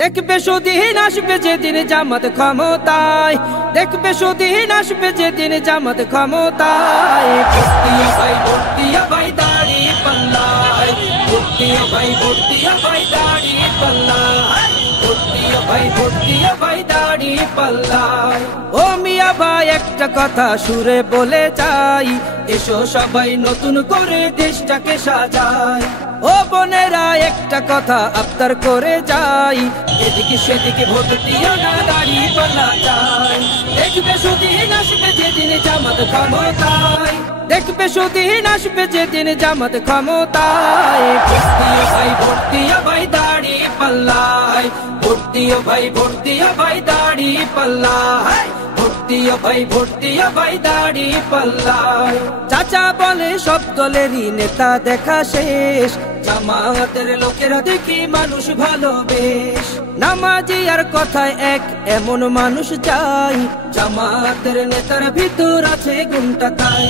দেখবে সুদিন আসবে যেদিন জামাত ক্ষমতায়, দেখবে সুদিন আসবে যেদিন জামাত ক্ষমতায়। ভর্তিয়া ভাই ভর্তিয়া ভাই দাড়ি পাল্লায়, ভর্তিয়া ভাই ভর্তিয়া ভাই দাড়ি পাল্লায়, ভর্তিয়া ভাই ভর্তিয়া ভাই দাড়ি পাল্লায়। ও মিয়া ভাই একটা কথা সুরে বলে যাই, এসো সবাই নতুন করে দেশটাকে সাজাই। ও বোনেরা একটা কথা আবদার করে যাই, এদিকে সেদিকে ভোট দিও না, দাড়ি পাল্লা চাই। দেখবে সুদিন আসবে যেদিন জামাত ক্ষমতায়, দেখবে সুদিন আসবে যেদিন জামাত ক্ষমতায়। ভর্তিয়া ভাই ভর্তিয়া ভাই দাড়ি পাল্লায়, ভর্তিয়া ভাই ভর্তিয়া ভাই দাড়ি পাল্লায়, ভর্তিয়া ভাই ভর্তিয়া ভাই দাড়ি পাল্লায়। চাচা বলে সব দলেরই নেতা দেখা শেষ, জামাতের লোকেরা দেখি মানুষ ভালো বেশ। নামাজি আর কথায় এক এমন মানুষ চাই, জামাতের নেতার ভিতর আছে গুণটা তাই।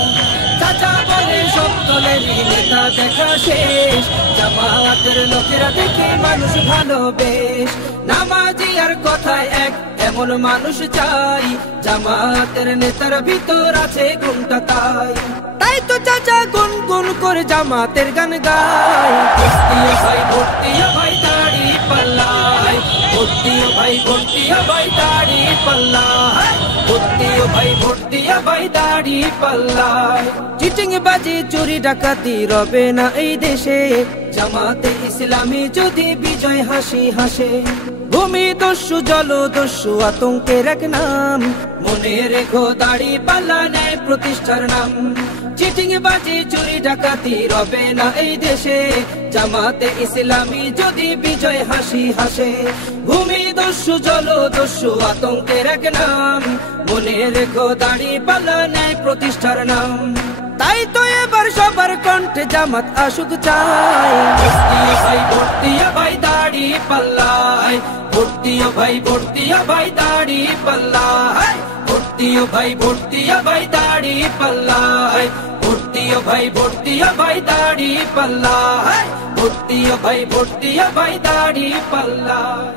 চাচা বলে সব দলেরই নেতা দেখা শেষ, জামাতের লোকেরা দেখি মানুষ ভালো বেশ। নামাজি আর কথায় এক এমন মানুষ চাই, জামাতের নেতার ভিতর আছে গুণটা তাই। তাই তো চাচা গুন গুন করে জামাতের গান গায়। ভর্তিয়া ভাই ভর্তিয়া ভাই দাড়ি পাল্লায়, ভর্তিয়া ভাই ভর্তিয়া ভাই দাড়ি পাল্লায়, ভর্তিয়া ভাই ভর্তিয়া ভাই দাড়ি পাল্লায়। চিটিং বাজি চুরি ডাকাতি রবে না এই দেশে, জামাতে ইসলামী যদি বিজয় হাসি হাসে। ভূমি দস্যু জল দস্যু আতঙ্কের এক নাম, মনে রেখো দাড়ি পাল্লা ন্যায় প্রতিষ্ঠার নাম। চিটিং বাজি চুরি ডাকাতি রবে না এই দেশে, জামাতে ইসলামী যদি বিজয় হাসি হাসে। ভূমি দস্যু জল দস্যু আতঙ্কের এক নাম, মনে রেখো দাড়ি পাল্লা ন্যায় প্রতিষ্ঠার নাম। তাই তো এবার সবার কণ্ঠে জামাত আসুক চাই। ভর্তিয়া ভাই ভর্তিয়া ভাই দাড়ি পাল্লায়, ভর্তিয়া ভাই ভর্তিয়া ভাই দাড়ি পাল্লায়, ভর্তিয়া ভাই ভর্তিয়া ভাই দাড়ি পাল্লায়, ভর্তিয়া ভাই ভর্তিয়া ভাই দাড়ি পাল্লায়, ভর্তিয়া ভাই ভর্তিয়া ভাই দাড়ি পাল্লায়।